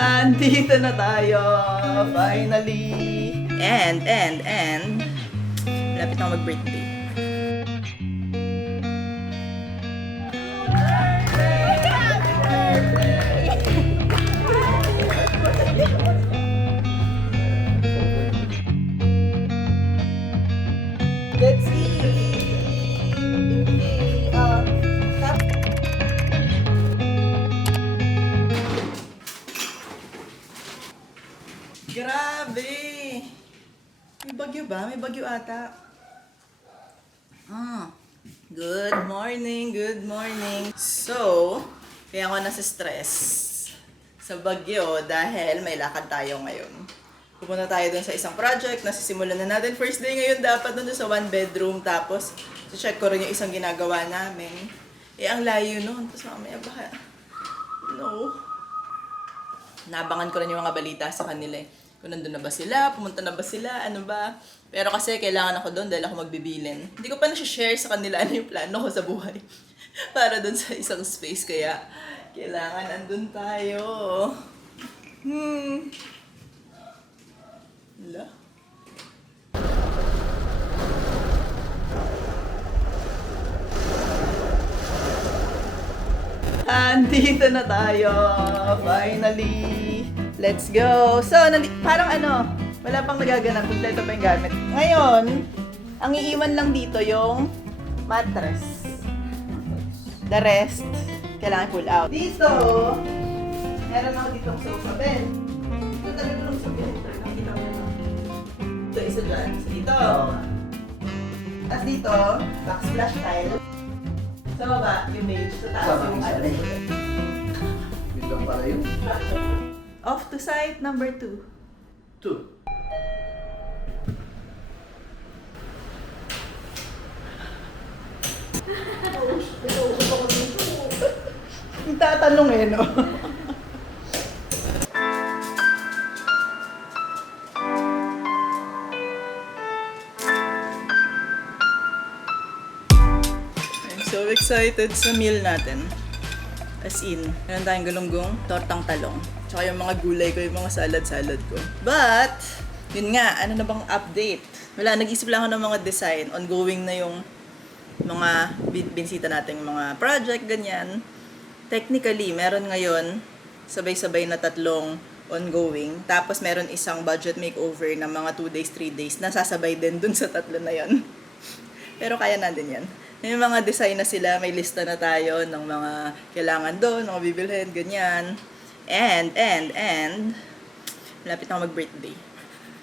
Andito na tayo, finally. And, malapit na ako mag-birthday. Let's eat! Grabe! May bagyo ba? May bagyo ata. Good morning, good morning. So, kaya ako nasa stress sa bagyo dahil may lakad tayo ngayon. Pupunta tayo dun sa isang project na sisimulan na natin. First day ngayon dapat dun sa one bedroom. Tapos, check ko rin yung isang ginagawa namin. Ang layo nun. Tapos mamaya baka, no. Nabangan ko rin yung mga balita sa kanila eh. Kung nandun na ba sila, pumunta na ba sila, ano ba. Pero kasi kailangan ako doon dahil ako magbibilin. Hindi ko pa na-share sa kanila ano yung plano ko sa buhay. Para doon sa isang space, kaya kailangan andun tayo. Wala. Andito na tayo, finally. Let's go. So, parang wala pang nagaganap. Kompleto pa yung gamit. Ngayon, ang iiwan lang dito yung mattress. The rest, kailangan pull out. Dito, meron ako ditong sofa bed. Ito talaga lang sa bed. Nakikita mo na. Ito, isa dyan. Isa dito. Tapos dito, backsplash tile. Sa baba, yung beige. Sa taas yung ano. Biglang pala yun. Off to site number 2. 2. Yung tatanong eh, no? I'm so excited sa meal natin. As in, meron tayong galunggong, tortang talong. Tsaka yung mga gulay ko, yung mga salad-salad ko. But, yun nga, ano na bang update? Wala, nag-isip lang ako ng mga design. Ongoing na yung mga binisita nating mga project, ganyan. Technically, meron ngayon, sabay-sabay na 3 ongoing. Tapos meron isang budget makeover na mga 2 days, 3 days, na sasabay din dun sa 3 na yon. Pero kaya natin yan. May mga design na sila, may lista na tayo ng mga kailangan doon, mga bibilhin, ganyan. And, malapit na ako mag-birthday.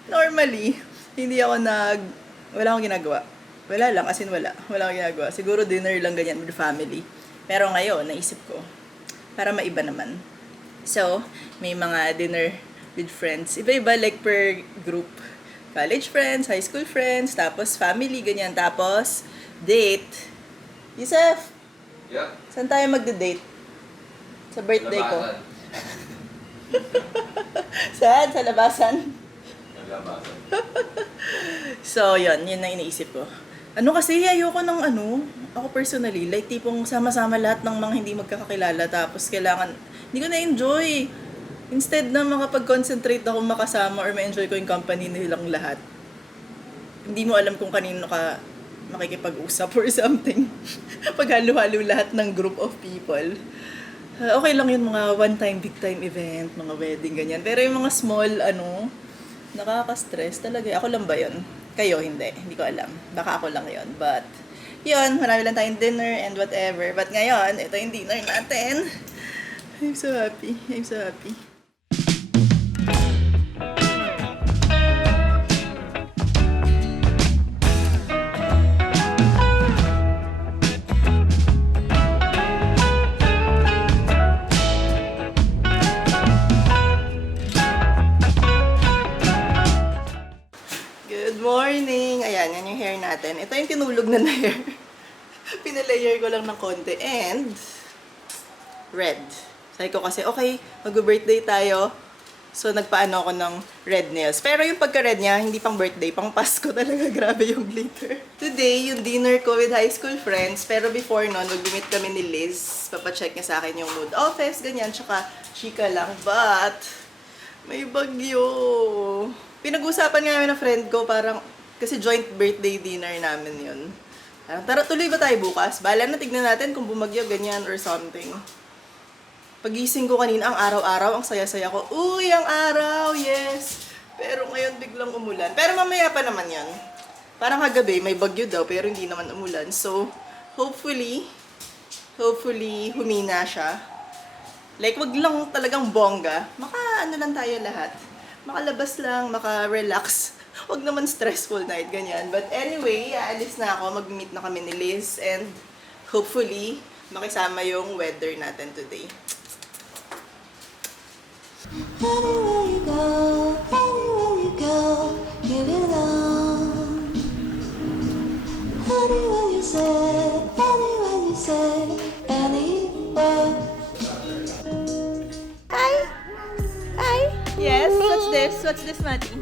Normally, wala akong ginagawa. Wala lang, as in wala. Wala akong ginagawa. Siguro dinner lang ganyan with family. Pero ngayon, naisip ko, para maiba naman. So, may mga dinner with friends. Iba-iba, like per group. College friends, high school friends, tapos family, ganyan. Tapos, date. Yusef! Yeah. Saan tayo magde-date? Sa birthday ko. Saan? Sa labasan? So, yun na iniisip ko. Kasi ayoko ng ako personally, like tipong sama-sama lahat ng mga hindi magkakakilala tapos kailangan, hindi ko na-enjoy. Instead na makapag-concentrate ako makasama or ma-enjoy ko yung company nilang lahat, hindi mo alam kung kanino ka makikipag-usap or something. Pag halo-halo lahat ng group of people. Okay lang yun, mga one-time, big-time event, mga wedding, ganyan. Pero yung mga small, nakaka-stress talaga. Ako lang ba yun? Kayo, hindi. Hindi ko alam. Baka ako lang yun. But, yun, marami lang tayong dinner and whatever. But ngayon, ito yung dinner natin. I'm so happy. I'm so happy. Good morning! Ayan, yan yung hair natin. Ito yung tinulog na hair. Pinalayer ko lang ng konti. And, red. Sabi ko kasi, okay, mag-birthday tayo. So, nagpaano ako ng red nails. Pero yung pagka-red niya, hindi pang birthday, pang Pasko talaga. Grabe yung glitter. Today, yung dinner ko with high school friends. Pero before nun, mag-meet kami ni Liz. Papacheck niya sa akin yung mood office, ganyan. Tsaka, chika lang. But, May bagyo. Pinag-usapan nga namin ng friend ko, parang, kasi joint birthday dinner namin yun. Parang, tara, tuloy ba tayo bukas? Bala na, tignan natin kung bumagyo, ganyan, or something. Pagising ko kanina, ang araw-araw, ang saya-saya ko. Uy, ang araw, yes! Pero ngayon, biglang umulan. Pero mamaya pa naman yan. Parang kagabi, may bagyo daw, pero hindi naman umulan. So, hopefully, humina siya. Like, wag lang talagang bongga. Ano lang tayo lahat. Makalabas lang, maka-relax. Wag naman stressful night, ganyan. But anyway, aalis na ako. Mag-meet na kami ni Liz. And hopefully, makisama yung weather natin today. Anywhere you go, give it on. Anywhere you say, anywhere. Hi! Yes? What's this? What's this, Mati?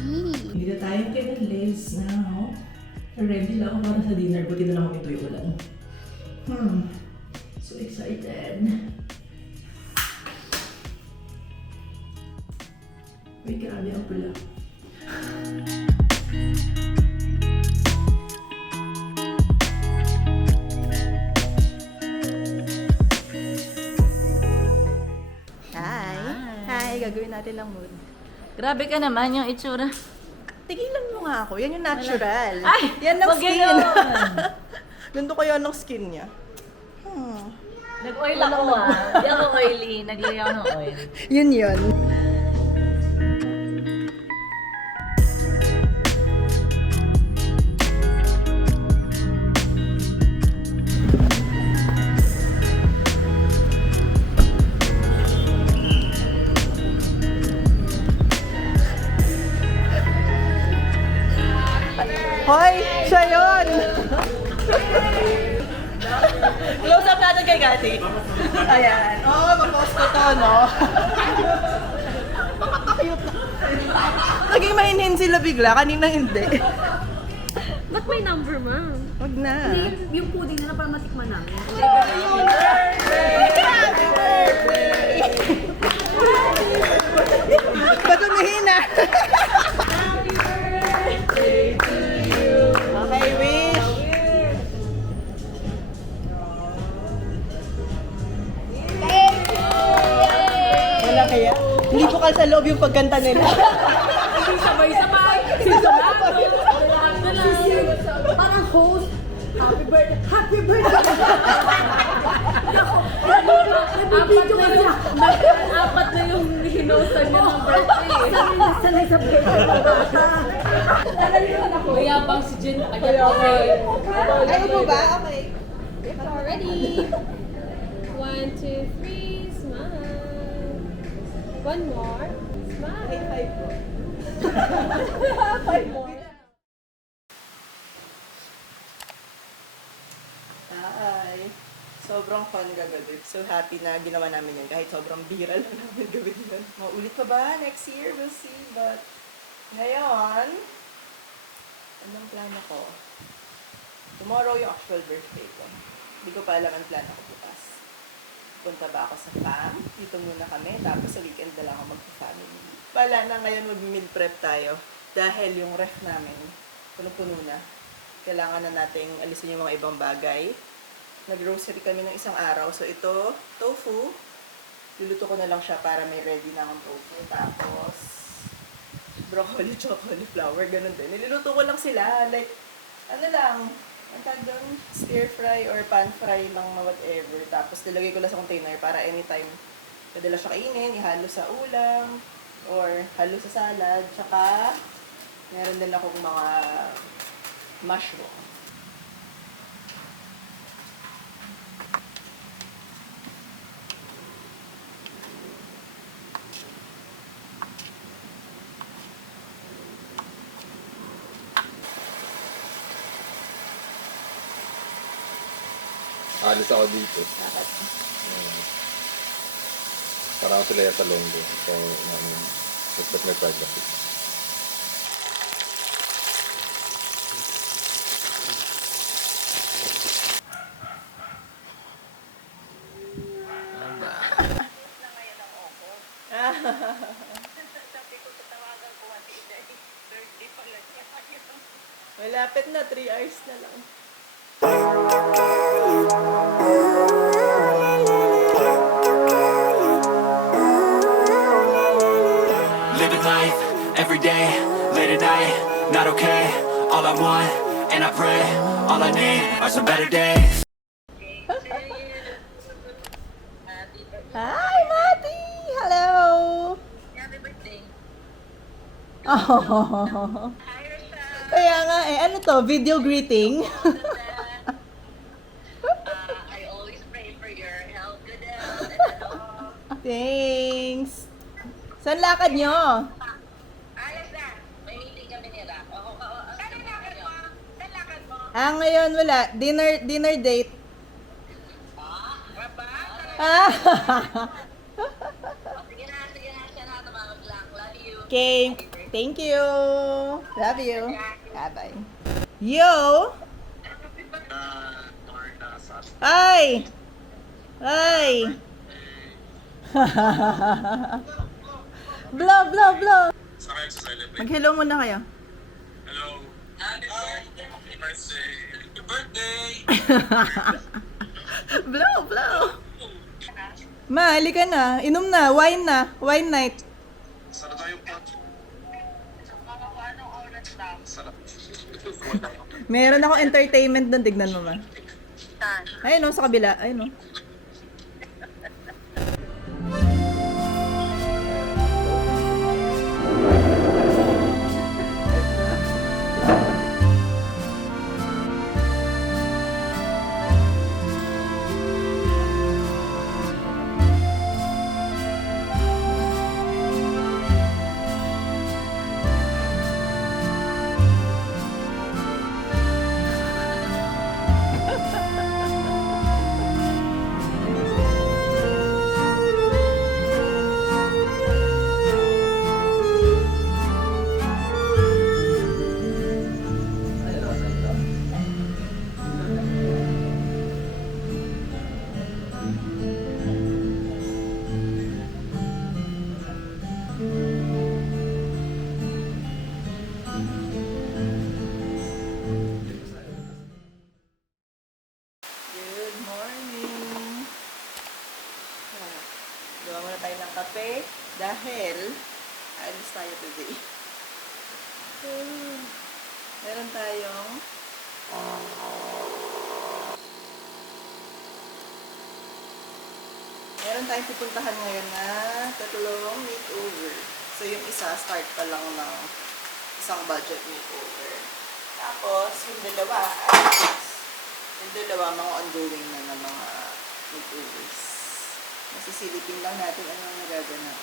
Hindi na tayo kay Liz now. Ready lang ako para sa dinner. Buti na lang ako ito yung ulan. So excited. Uy, grabe ang pula. Hi! Gagawin natin lang mood. Grabe ka naman yung itsura. Tigilan mo nga ako. Yan yung natural. Ay! Yan ang wag skin. ganon. Ganito kaya ng skin niya. Nag-oil ako Hindi ako oily. Naglagay ako ng oil. Yun. Hoy! Siya yun! Close up natin kay Gati. Ayan. Oo, mapost ko to, no? Napaka-cute na. Naging mahinhin sila bigla, kanina hindi. Ba't may number, ma'am? Wag na. Yung pudding na para matikman namin. Ba't umihina? Okay, wish. Wala kaya? Hindi ko sa loob yung pagkanta nila. Sabay-sabay! Sintonado! Lahat na lang! Parang host! Happy birthday! Happy birthday! Nabibidyo ka na! Apat na yung hinosan niya ng birthday. Sanay sa birthday ng bata! Mayabang si Jen. Okay. Ay, upo ba? Okay. Ready? 1, 2, 3, smile. One more. Smile. Okay, 5 po. 5 more. Hi! Sobrang fun gagabi. So happy na ginawa namin yan kahit sobrang bira lang namin gawin yun. Maulit pa ba? Next year? We'll see. But ngayon, anong plano ko? Tomorrow yung actual birthday ko. Hindi ko pa alam ang plano ko bukas. Punta ba ako sa fam? Dito muna kami. Tapos sa weekend na lang ako magpa-family. Wala na ngayon mag-meal prep tayo. Dahil yung ref namin, puno-puno na. Kailangan na nating alisin yung mga ibang bagay. Nag-grocery kami ng isang araw. So ito, tofu. Luluto ko na lang siya para may ready na akong tofu. Tapos, broccoli, cauliflower, ganun din. Niluluto ko lang sila. Like, ano lang, ang tawag doon, stir fry or pan fry ng whatever. Tapos nilagay ko lang sa container para anytime pwede lang siya kainin, ihalo sa ulam, or halo sa salad. Tsaka, meron din akong mga mushroom. Alis ako dito. Bakit? Parang ako sila sa Longgo. So, mas may privacy. Ah, Sabi ko, tatawagan ko one day. Birthday pala niya. Malapit na, 3 hours na lang. Living life, every day, late at night, not okay. All I want, and I pray, all I need are some better days. Hi, Mati! Hello! Happy birthday. Oh. Kaya nga eh, ano to? Video greeting? I always pray for your health, good health, and ano. Thanks! Saan lakad nyo? Ayos na. May meeting kami nila. Saan lakad mo? Saan lakad mo? Ngayon wala. Dinner date. Raba? Ah! Sige na. Siya na. Tumawag lang. Love you. Okay. Thank you. Love you. Bye-bye. Yo! Hi! Hi! Blow, blow, blow! Mag-hello muna kayo. Hello. Happy birthday. Happy birthday. Blow, blow! Ma, halika na. Inom na. Wine na. Wine night. Sarap tayo po. Sarap. Meron akong entertainment doon. Tignan mo, ma. Ayun o, sa kabila. Ayun o. Good morning! Gawa muna tayo ng kape dahil alis tayo today. Meron tayong pupuntahan ngayon na tatlong makeover. So yung isa, start pa lang ng isang budget makeover. Tapos yung dalawa, mga ongoing na ng mga makeovers. Masisilipin lang natin ano ang nagaganap.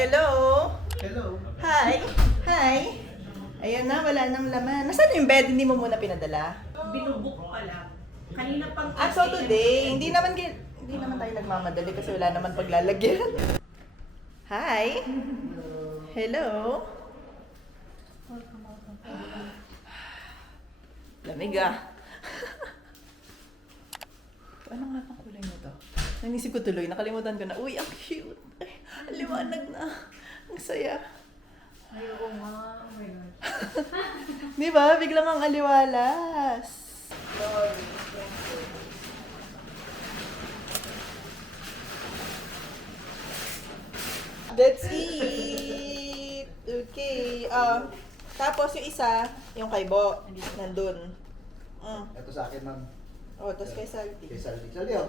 Hello! Hello. Hi! Hi! Ayan na, wala nang laman. Nasaan yung bed? Hindi mo muna pinadala? Binubuk ko lang. Kanina pang... So today, hindi naman tayo nagmamadali kasi wala naman paglalagyan. Hi! Hello! Lamig ah. Ano nga ang kulay nito? Nanisip ko tuloy, nakalimutan ko na. Uy, ang cute! Ay, ang liwanag na. Ang saya. Ayoko nga. Oh my God. Di ba? Biglang ang aliwalas. Let's eat! Okay. Tapos yung isa, yung kay Bo, nandun. Ito sa akin, ma'am. Oh, tapos kay Salty. Kay Saldi. Saldi, oh.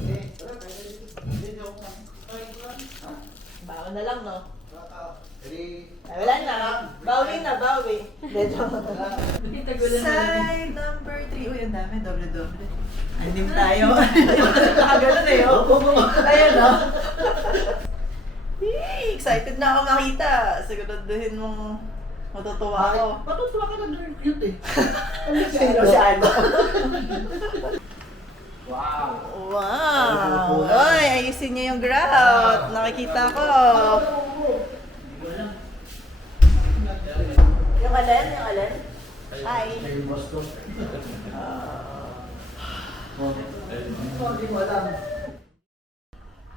Okay. Tara, Baon na lang, no? ready? Ay, wala na. Bawi na, bawi. Medyo. Side number 3. Uy, ang dami. Doble-doble. Andim tayo. Nakaganon eh, oh. Ayan, no? Yay! Excited na ako makita. Siguraduhin mong matutuwa ako. Matutuwa ka na doon. Cute eh. Sino si Ano? Wow. Wow! Oy, ayusin niyo yung grout. Nakikita ko. Yung alin? Yung alin? Hi. Ay, boss ko.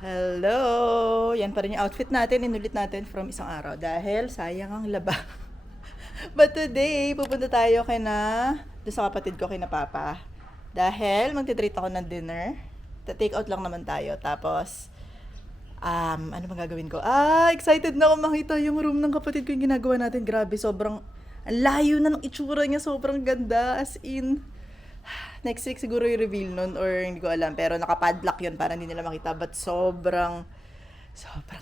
Hello! Yan pa rin yung outfit natin. Inulit natin from isang araw. Dahil sayang ang laba. But today, pupunta tayo doon sa kapatid ko, kina Papa. Dahil magtitreat ako ng dinner. Take out lang naman tayo. Tapos, ano bang gagawin ko? Excited na ako makita yung room ng kapatid ko yung ginagawa natin. Grabe, sobrang, ang layo na ng itsura niya. Sobrang ganda. As in, next week siguro yung reveal nun or hindi ko alam. Pero nakapadlock yun para hindi nila makita. But sobrang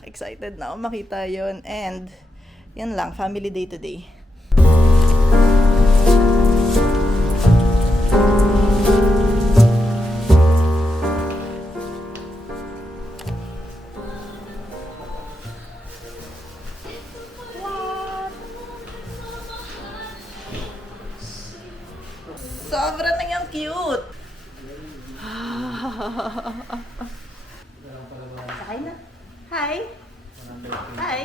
excited na ako makita yun. And, yan lang, family day today. Sobra na yung cute! Sakay na. Hi! Hi!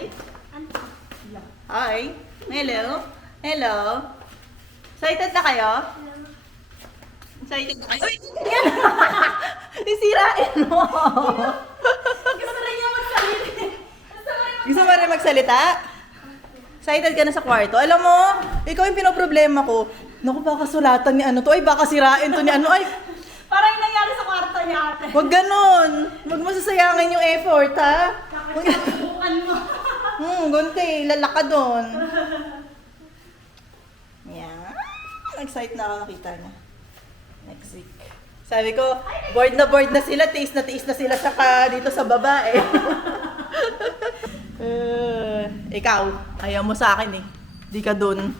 Hi! Hello! Hello! Excited na kayo? Excited na kayo? Uy! Yan! Isirain mo! Gusto rin niya magsalita. Gusto mo rin magsalita? Excited ka na sa kwarto? Alam mo, ikaw yung pinoproblema ko. Naku, baka sulatan ni ano to. Ay, baka sirain to ni ano. Ay, Parang yung nangyari sa kwarto niya ate. wag ganon. Wag mo sasayangin yung effort, ha? Subukan mo. Gunti. Lalaka doon. Yan. Excited na ako nakita niya. Next week. Sabi ko, bored na sila. Tiis na sila dito sa baba, eh. Ikaw, ayaw mo sa akin, eh. Di ka doon.